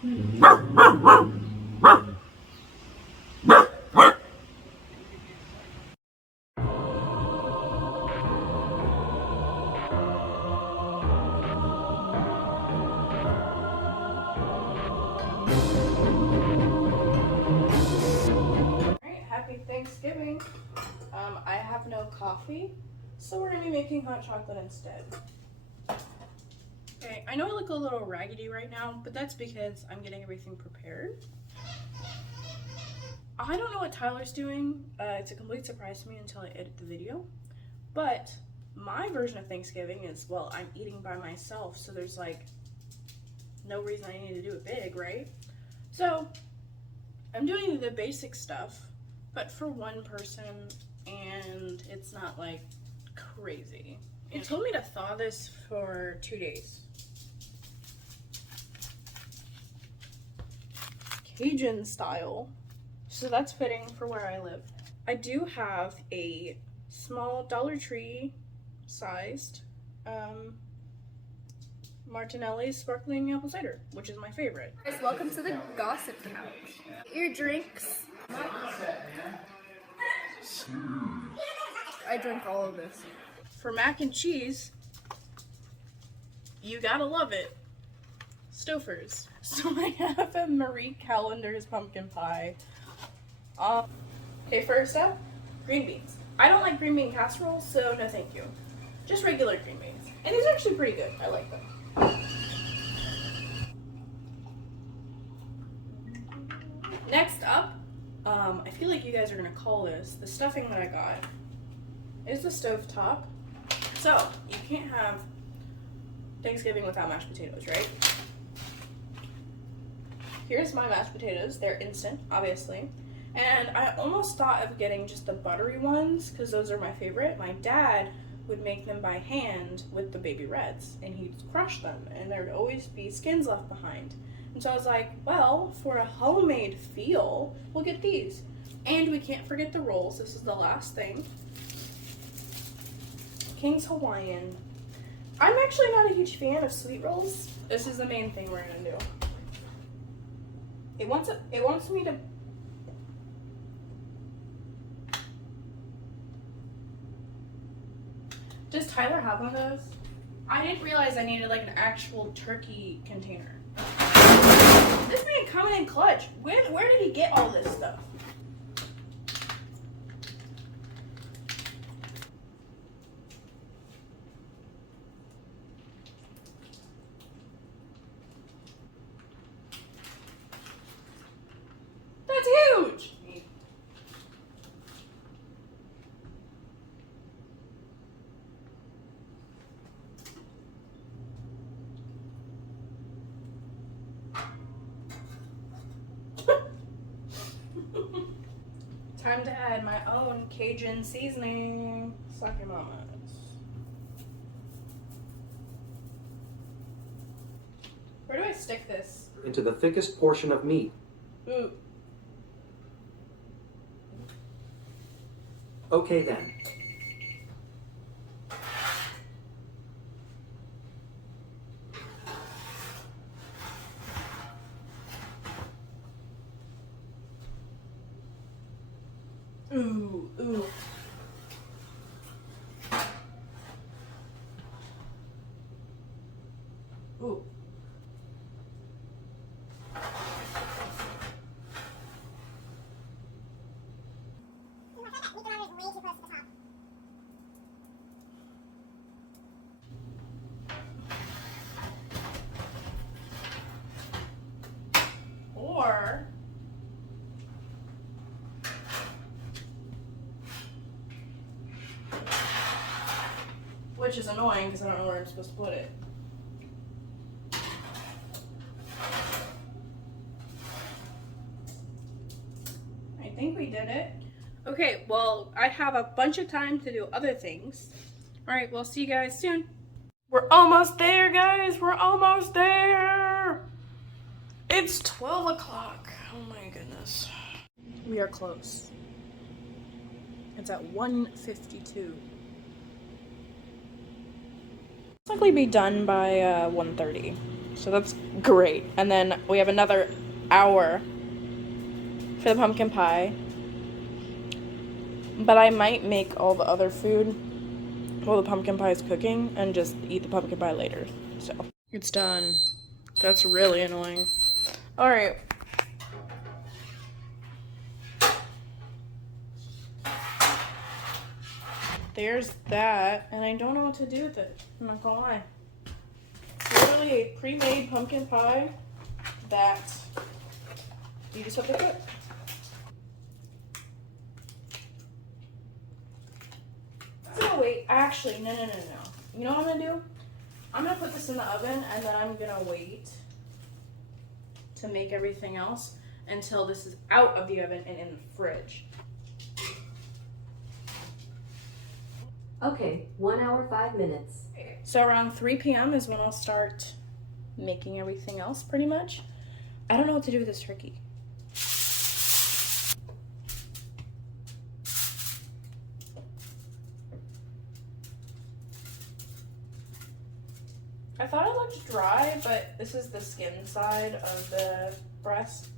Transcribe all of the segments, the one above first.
Happy Thanksgiving. I have no coffee, so we're gonna be making hot chocolate instead. Okay, I know I look a little raggedy right now, but that's because I'm getting everything prepared. I don't know what Tyler's doing. It's a complete surprise to me until I edit the video. But my version of Thanksgiving is, well, I'm eating by myself, so there's like no reason I need to do it big, right? So I'm doing the basic stuff, but for one person, and it's not like crazy. It told me to thaw this for 2 days. Cajun style, so that's fitting for where I live. I do have a small Dollar Tree sized Martinelli's sparkling apple cider, which is my favorite. Guys, welcome to the gossip couch. Get your drinks. I drank all of this. For mac and cheese, you gotta love it. Stouffer's. So I have a Marie Callender's pumpkin pie. Okay, first up, green beans. I don't like green bean casserole, so no thank you. Just regular green beans. And these are actually pretty good. I like them. Next up, I feel like you guys are gonna call this the stuffing that I got. Is the stovetop. So you can't have Thanksgiving without mashed potatoes, right? Here's my mashed potatoes. They're instant, obviously. And I almost thought of getting just the buttery ones because those are my favorite. My dad would make them by hand with the baby reds and he'd crush them and there would always be skins left behind. And so I was like, well, for a homemade feel, we'll get these. And we can't forget the rolls. This is the last thing. King's Hawaiian. I'm actually not a huge fan of sweet rolls. This is the main thing we're gonna do. It wants me to. Does Tyler have one of those? I didn't realize I needed like an actual turkey container. This man coming in clutch. Where did he get all this stuff? That's huge! Time to add my own Cajun seasoning. Suck your mamas. Where do I stick this? Into the thickest portion of meat. Ooh. Okay then. Ooh, ooh. Ooh. Or which is annoying because I don't know where I'm supposed to put it. I think we did it. Okay, well, I have a bunch of time to do other things. All right, we'll see you guys soon. We're almost there, guys. We're almost there. It's 12 o'clock. Oh my goodness. We are close. It's at 1:52. Likely be done by 1:30. So that's great. And then we have another hour for the pumpkin pie. But I might make all the other food while the pumpkin pie is cooking and just eat the pumpkin pie later. So it's done. That's really annoying. All right. There's that, and I don't know what to do with it. I'm not gonna lie. It's literally a pre-made pumpkin pie that you just have to cook. No, wait, actually, no. You know what I'm gonna do? I'm gonna put this in the oven, and then I'm gonna wait to make everything else until this is out of the oven and in the fridge. Okay, 1 hour, 5 minutes. So around 3 p.m. is when I'll start making everything else, pretty much. I don't know what to do with this turkey. I thought it looked dry, but this is the skin side of the breast.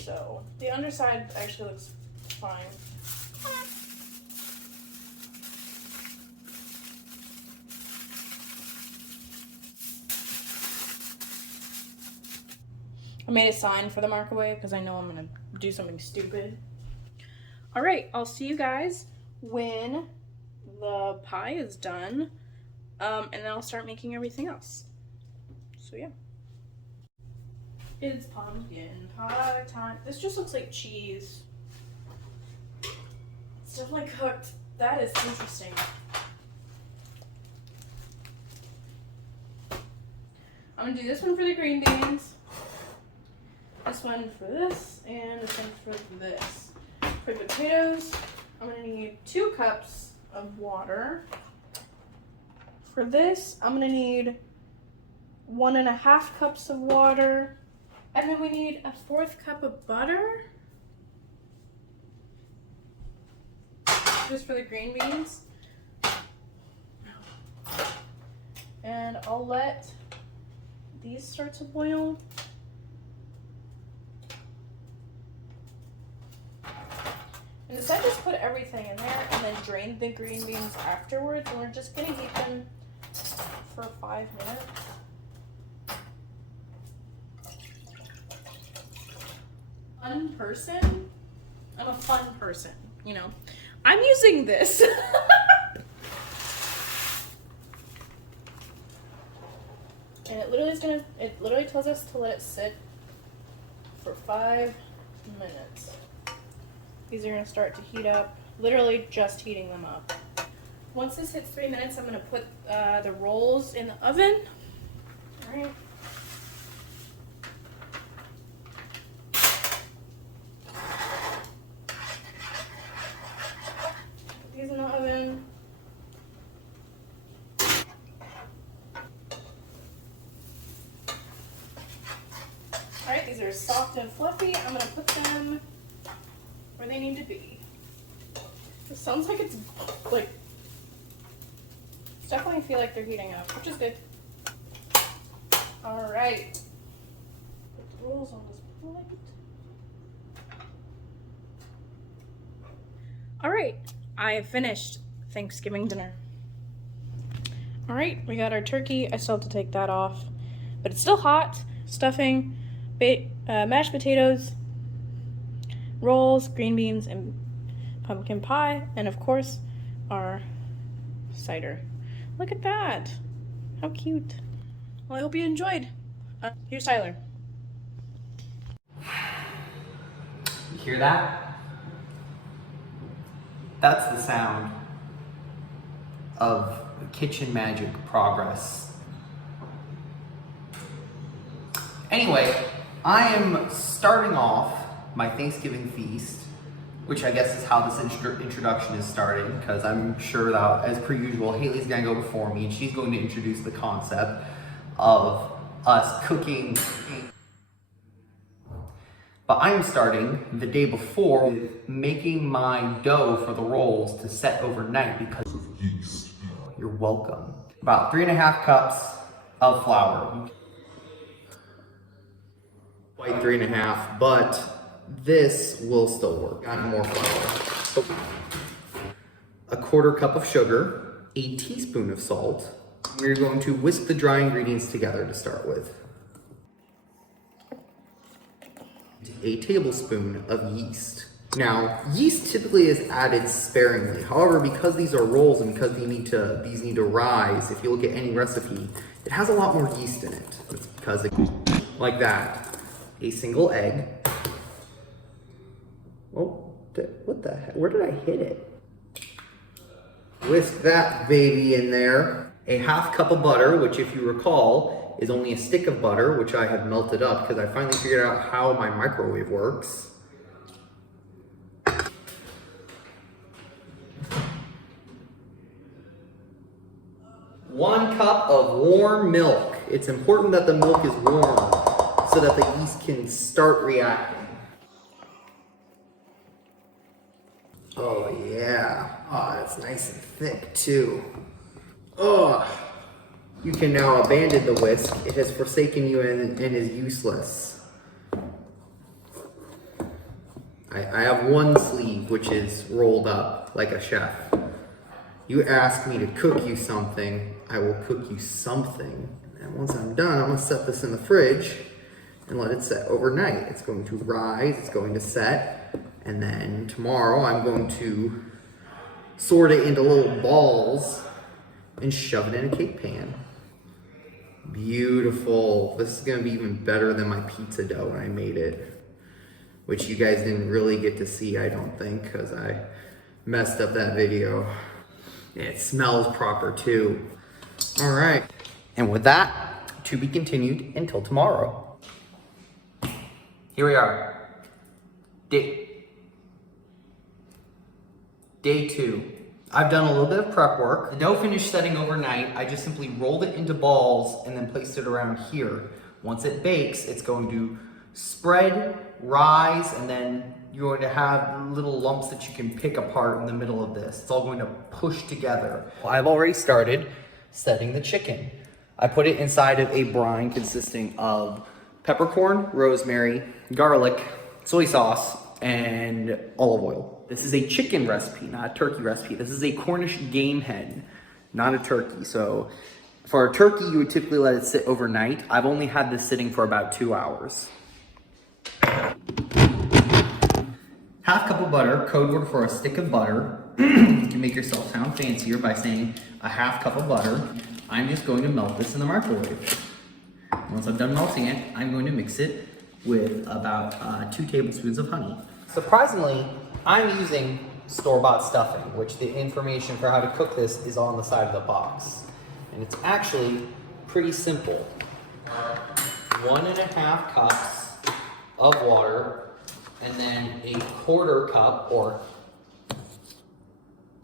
So the underside actually looks fine. I made a sign for the microwave because I know I'm gonna do something stupid. All right, I'll see you guys when the pie is done, and then I'll start making everything else. So yeah. It's pumpkin pie time. This just looks like cheese. It's definitely cooked. That is interesting. I'm gonna do this one for the green beans. This one for this, and this one for this. For the potatoes, I'm gonna need 2 cups of water. For this, I'm gonna need 1.5 cups of water. And then we need a 1/4 cup of butter. Just for the green beans. And I'll let these start to boil. And instead just put everything in there and then drain the green beans afterwards. And we're just gonna heat them for 5 minutes. Fun person? I'm a fun person, you know. I'm using this. And it literally tells us to let it sit for 5 minutes. These are gonna start to heat up, literally just heating them up. Once this hits 3 minutes, I'm gonna put the rolls in the oven. All right. Put these in the oven. All right, these are soft and fluffy. I'm gonna put them where they need to be. It sounds like it's definitely feel like they're heating up, which is good. All right. Put the rolls on this plate. All right, I have finished Thanksgiving dinner. All right, we got our turkey. I still have to take that off, but it's still hot. Stuffing, mashed potatoes, rolls, green beans, and pumpkin pie, and of course, our cider. Look at that. How cute. Well, I hope you enjoyed. Here's Tyler. You hear that? That's the sound of kitchen magic progress. Anyway, I am starting off my Thanksgiving feast, which I guess is how this introduction is starting, because I'm sure that, as per usual, Hayley's gonna go before me and she's going to introduce the concept of us cooking. But I'm starting the day before with making my dough for the rolls to set overnight because of yeast. You're welcome. About 3.5 cups of flour. quite 3.5, but this will still work. Got more flour. A 1/4 cup of sugar, a teaspoon of salt. We're going to whisk the dry ingredients together to start with. A tablespoon of yeast. Now, yeast typically is added sparingly. However, because these are rolls and because these need to rise, if you look at any recipe, it has a lot more yeast in it. It's because like that. A single egg. Oh, what the heck? Where did I hit it? Whisk that baby in there. A 1/2 cup of butter, which if you recall, is only a stick of butter, which I have melted up because I finally figured out how my microwave works. 1 cup of warm milk. It's important that the milk is warm so that the yeast can start reacting. Oh yeah. Oh, it's nice and thick too. Oh, you can now abandon the whisk. It has forsaken you and is useless. I have one sleeve which is rolled up like a chef. You ask me to cook you something, I will cook you something. And once I'm done, I'm gonna set this in the fridge and let it set overnight. It's going to rise, it's going to set, and then tomorrow I'm going to sort it into little balls and shove it in a cake pan. Beautiful. This is gonna be even better than my pizza dough when I made it, which you guys didn't really get to see, I don't think, because I messed up that video. It smells proper too. All right. And with that, to be continued until tomorrow. Here we are. Day 2. I've done a little bit of prep work. The dough finished setting overnight. I just simply rolled it into balls and then placed it around here. Once it bakes, it's going to spread, rise, and then you're going to have little lumps that you can pick apart in the middle of this. It's all going to push together. I've already started setting the chicken. I put it inside of a brine consisting of peppercorn, rosemary, garlic, soy sauce, and olive oil. This is a chicken recipe, not a turkey recipe. This is a Cornish game hen, not a turkey. So for a turkey, you would typically let it sit overnight. I've only had this sitting for about 2 hours. 1/2 cup of butter, code word for a stick of butter. You can make yourself sound fancier by saying a 1/2 cup of butter. I'm just going to melt this in the microwave. Once I'm done melting it, I'm going to mix it with about 2 tablespoons of honey. Surprisingly, I'm using store-bought stuffing, which the information for how to cook this is on the side of the box. And it's actually pretty simple. 1.5 cups of water, and then a 1/4 cup or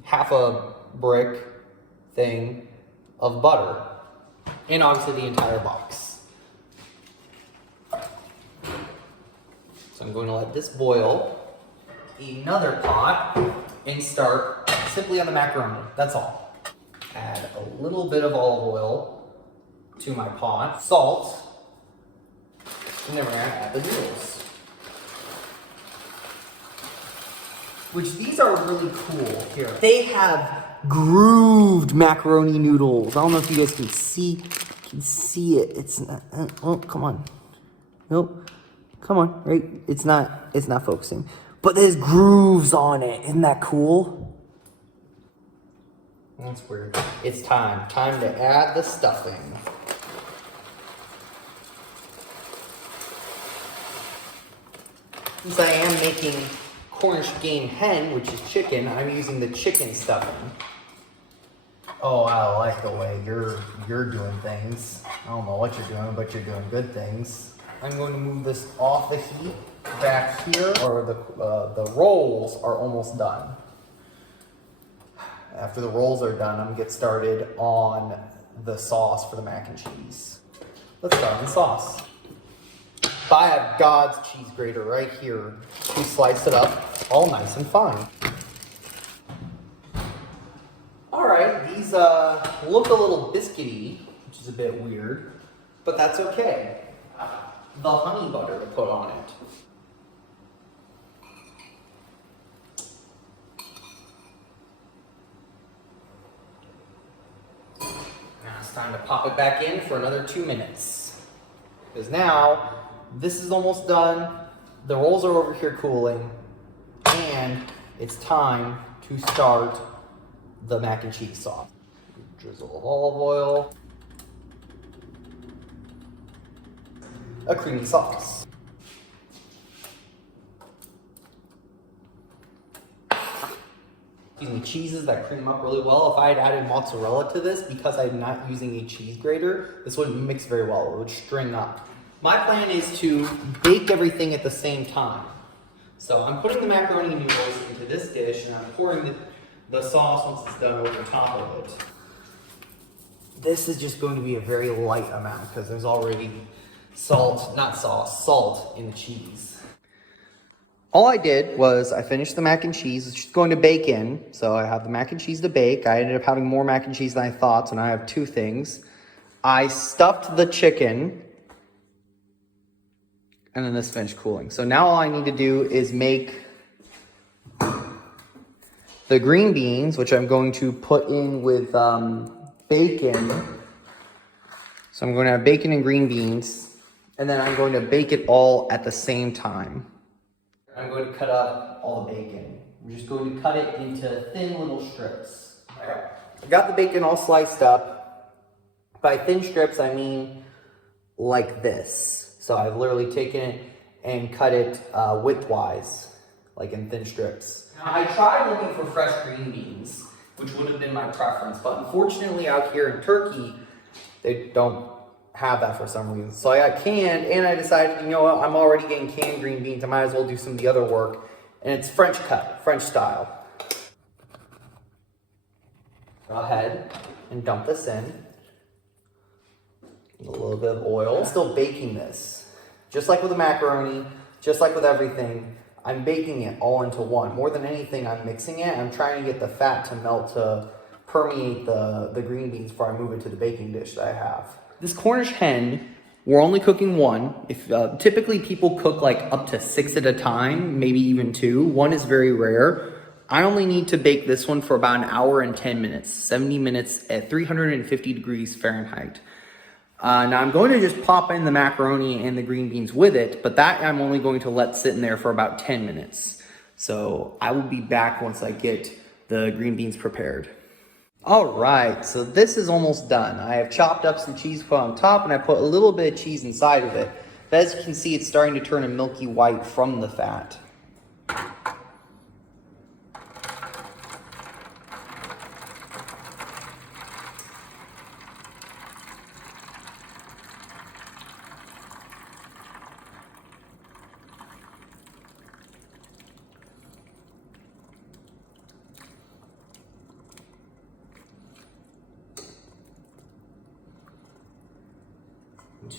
half a brick thing of butter, and obviously the entire box. So I'm going to let this boil. Another pot and start simply on the macaroni. That's all. Add a little bit of olive oil to my pot, salt, and then we're gonna add the noodles. Which these are really cool here. They have grooved macaroni noodles. I don't know if you guys can see it. It's not, oh, come on. Nope. Come on, right? It's not focusing. But there's grooves on it. Isn't that cool? That's weird. It's time to add the stuffing. Since I am making Cornish game hen, which is chicken, I'm using the chicken stuffing. Oh, I like the way you're doing things. I don't know what you're doing, but you're doing good things. I'm going to move this off the heat back here, or the rolls are almost done. After the rolls are done, I'm gonna get started on the sauce for the mac and cheese. Let's start on the sauce. I have God's cheese grater right here to slice it up all nice and fine. All right, these look a little biscuity, which is a bit weird, but that's okay. the honey butter to put on it. Now it's time to pop it back in for another 2 minutes. Because now, this is almost done. The rolls are over here cooling. And it's time to start the mac and cheese sauce. Drizzle of olive oil. A creamy sauce. Excuse me, cheeses that cream up really well. If I had added mozzarella to this, because I'm not using a cheese grater, this wouldn't mix very well. It would string up. My plan is to bake everything at the same time. So I'm putting the macaroni noodles into this dish, and I'm pouring the sauce once it's done over top of it. This is just going to be a very light amount because there's already salt in the cheese. All I did was I finished the mac and cheese. It's just going to bake in. So I have the mac and cheese to bake. I ended up having more mac and cheese than I thought, so now I have 2 things. I stuffed the chicken, and then this finished cooling. So now all I need to do is make the green beans, which I'm going to put in with bacon. So I'm going to have bacon and green beans, and then I'm going to bake it all at the same time. I'm going to cut up all the bacon. I'm just going to cut it into thin little strips. Okay. I got the bacon all sliced up. By thin strips, I mean like this. So I've literally taken it and cut it widthwise, like in thin strips. Now, I tried looking for fresh green beans, which would have been my preference, but unfortunately out here in Turkey, they don't have that for some reason. So I got canned, and I decided, you know what, I'm already getting canned green beans, I might as well do some of the other work, and it's French cut, French style. Go ahead and dump this in. A little bit of oil. I'm still baking this. Just like with the macaroni, just like with everything, I'm baking it all into one. More than anything, I'm mixing it. I'm trying to get the fat to melt, to permeate the green beans before I move it to the baking dish that I have. This Cornish hen, we're only cooking one. If typically people cook like up to 6 at a time, maybe even 2. 1 is very rare. I only need to bake this one for about 1 hour and 10 minutes, 70 minutes at 350 degrees Fahrenheit. Now I'm going to just pop in the macaroni and the green beans with it, but that I'm only going to let sit in there for about 10 minutes. So I will be back once I get the green beans prepared. All right, so this is almost done. I have chopped up some cheese put on top, and I put a little bit of cheese inside of it. But as you can see, it's starting to turn a milky white from the fat.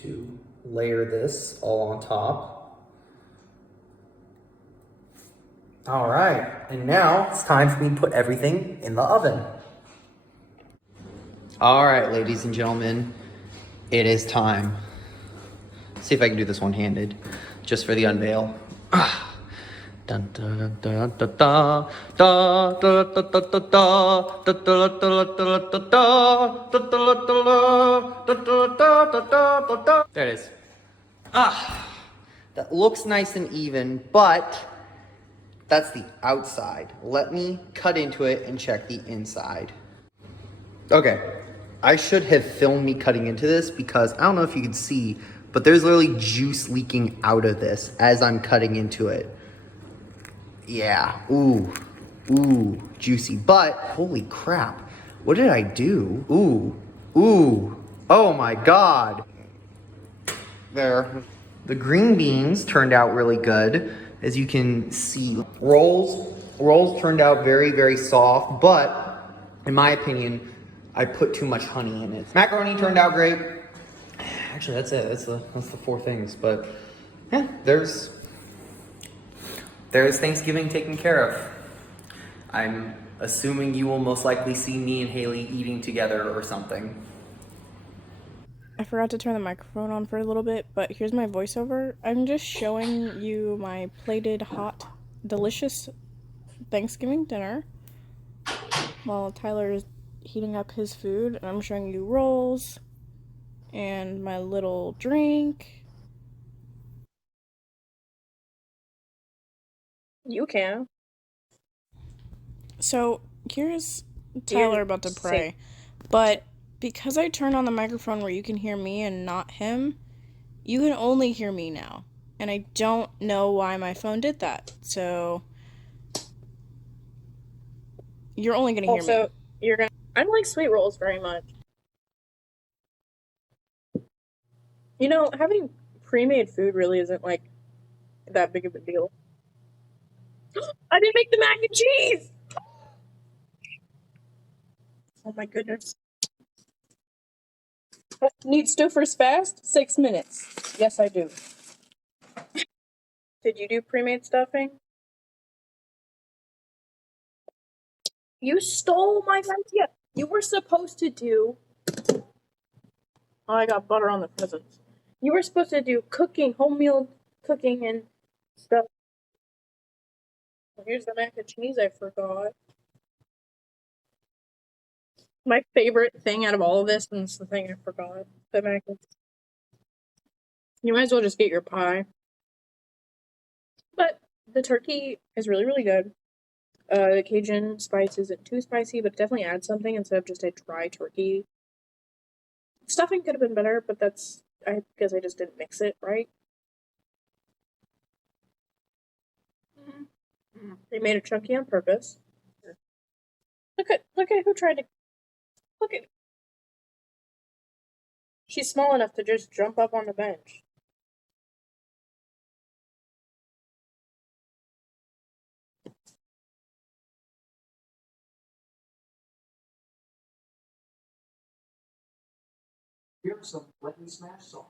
To layer this all on top. All right, and now it's time for me to put everything in the oven. All right, ladies and gentlemen, it is time. Let's see if I can do this one-handed, just for the unveil. Dun, dun, dun, dun, dun, dun, dun, dun, dun, dun, dun. There it is. That looks nice and even, but that's the outside. Let me cut into it and check the inside. Okay, I should have filmed me cutting into this because I don't know if you can see, but there's literally juice leaking out of this as I'm cutting into it. Yeah, ooh, juicy, but holy crap, what did I do? Ooh, oh my God. There. The green beans turned out really good. As you can see, rolls turned out very, very soft, but in my opinion, I put too much honey in it. Macaroni turned out great. Actually, that's it. That's the 4 things, but yeah, there's Thanksgiving taken care of. I'm assuming you will most likely see me and Hayley eating together or something. I forgot to turn the microphone on for a little bit, but here's my voiceover. I'm just showing you my plated, hot, delicious Thanksgiving dinner while Tyler is heating up his food, and I'm showing you rolls and my little drink. You can. So here's Tyler about to pray, but because I turned on the microphone where you can hear me and not him, you can only hear me now, and I don't know why my phone did that. So you're only gonna hear me. Also, you're gonna. I don't like sweet rolls very much. You know, having pre-made food really isn't like that big of a deal. I didn't make the mac and cheese. Oh my goodness. Need Stouffer's fast? 6 minutes. Yes, I do. Did you do pre-made stuffing? You stole my idea. You were supposed to do. Oh, I got butter on the presents. You were supposed to do cooking, home meal cooking and stuff. Here's the mac and cheese I forgot. My favorite thing out of all of this, and it's the thing I forgot. The mac and cheese. You might as well just get your pie. But the turkey is really, really good. The Cajun spice isn't too spicy, but definitely adds something instead of just a dry turkey. Stuffing could have been better, but that's because I just didn't mix it right. They made it chunky on purpose. Look at who tried to look at. She's small enough to just jump up on the bench. Here are some lightly smashed sauce.